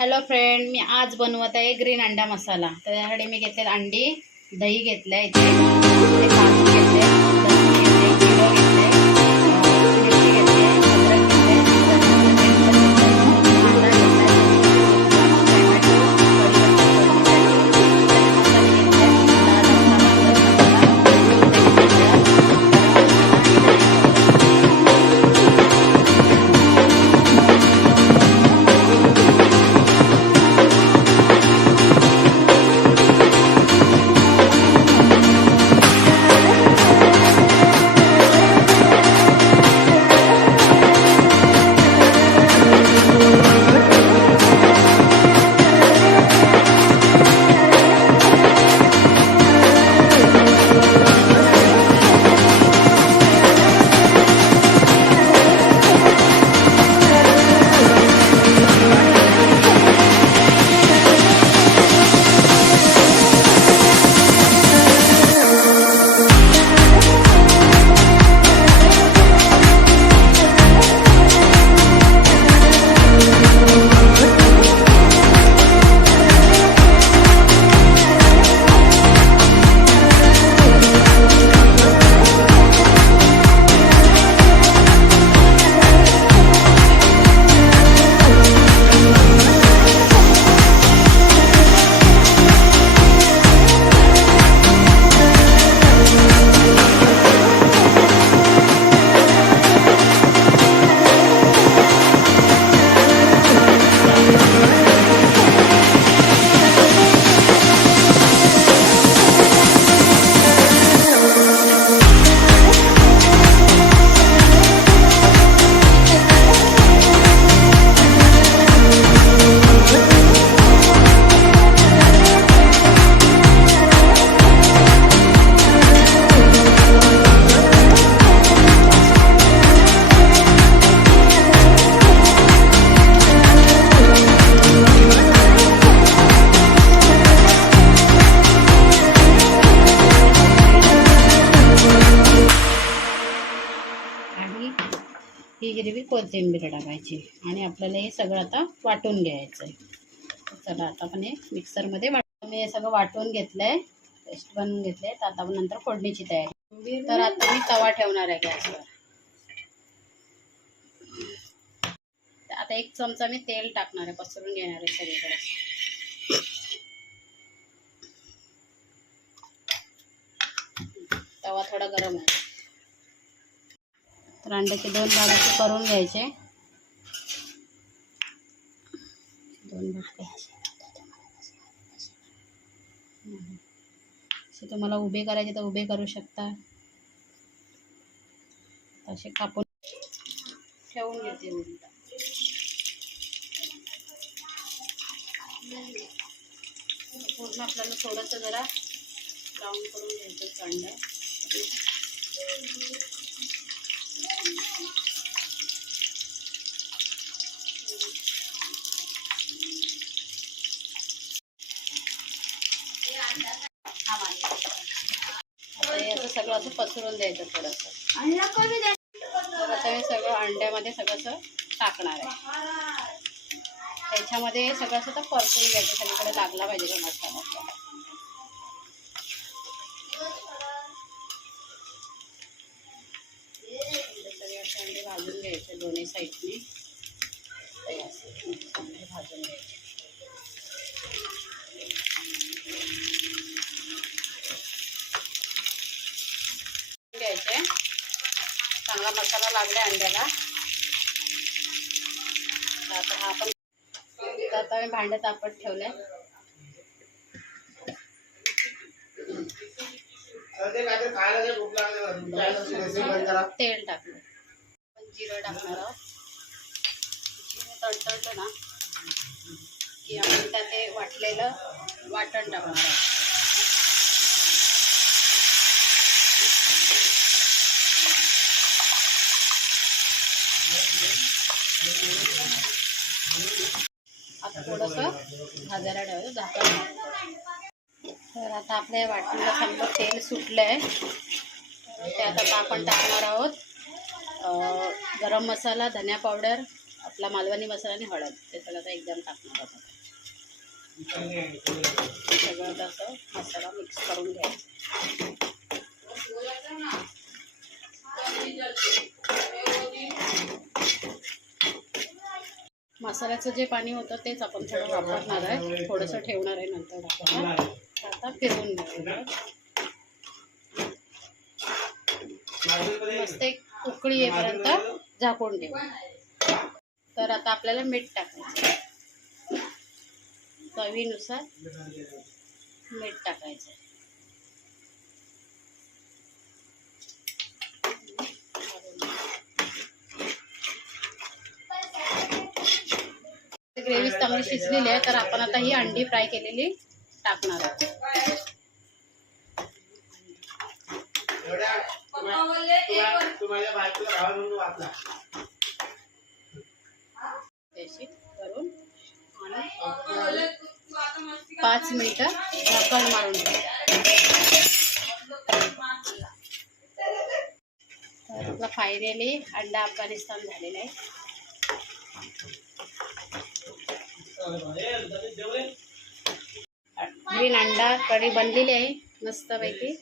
Hello friend, मी आज बनवत आहे ग्रीन अंडा मसाला। तर त्यासाठी मी घेतले अंडी, दही घेतलं, इथे काजू घेतले, लसूण घेतले, जिरं घेतले, मिरची घेतली, अद्रक घेतले, कांदा घेतला, टोमॅटो, कढीपत्ता फोडणीसाठी, मसाले घेतले, लाल मसाला, ही हिरवी कोथिंबीर टाकायची आणि आपल्याला हे सगळं आता वाटून घ्यायचं आहे। चला आता आपण हे मिक्सरमध्ये मी हे सगळं वाटून घेतलंय, पेस्ट बनवून घेतले। तर आता आपण नंतर फोडणीची तयारी। तर आता मी तवा ठेवणार आहे गॅसवर। आता 1 चमचा मी तेल टाकणार आहे, पसरून घेणार आहे सगळीकडे। तवा थोडा गरम आहे। तर अंड्याचे 2 भाग असे करून घ्यायचे, 2 भाग असे तुम्हाला उभे करायचे तर उभे करू शकता, असे कापून ठेवून घेते मी। पूर्ण आपल्याला थोडंसं जरा ब्राऊन करून घ्यायचं अंडा। आता सगळं असं पसरून द्यायचं थोडंसं। आता हे सगळं अंड्यामध्ये सगळं टाकणार आहे, त्याच्यामध्ये सगळं असं परतून घ्यायचं, सगळीकडे लागला पाहिजे का मसाला। सगळे असे अंडे भाजून घ्यायचे दोन्ही साईडने, अंडे भाजून घ्यायचे। चांगला मसाला लागला अंड्याला। आता हा आपण आता मी भांडं तापत ठेवलंय, तेल टाकलं, जिरं टाकणार आहोत। जिरं तडतडलं ना की आपण त्यात ते वाटलेलं वाटण टाकणार आहोत। आता थोडंसं भाजायला ठेवायचं झाकण। तर आता आपल्या वाटणीला चांगलं तेल सुटलंय, त्यात आता आपण टाकणार आहोत गरम मसाला, धनिया पावडर, आपला मालवणी मसाला आणि हळद ते सगळं आता एकदम टाकणार आहोत. सगळं असं मसाला मिक्स करून घ्यायचा. मसाल्याचं जे पाणी होतं तेच आपण थोडं वापरणार आहे, थोडंसं ठेवणार आहे नंतर आपल्याला. आता फिरवून घ्यायचं मस्त एक उकळी येईपर्यंत झाकून ठेवू. तर आता आपल्याला मीठ टाकायचं, चवीनुसार मीठ टाकायचं. ग्रेव्ही चांगली शिजलेली आहे, तर आपण आता ही अंडी फ्राय केलेली टाकणार आहोत. करून आणि 5 मिनिटं झाकण मारून घ्यायचं. तर आपला फायनली अंडा अफगाणिस्तान झालेला आहे. ग्रीन अंडा कढी बनलेली आहे मस्तपैकी.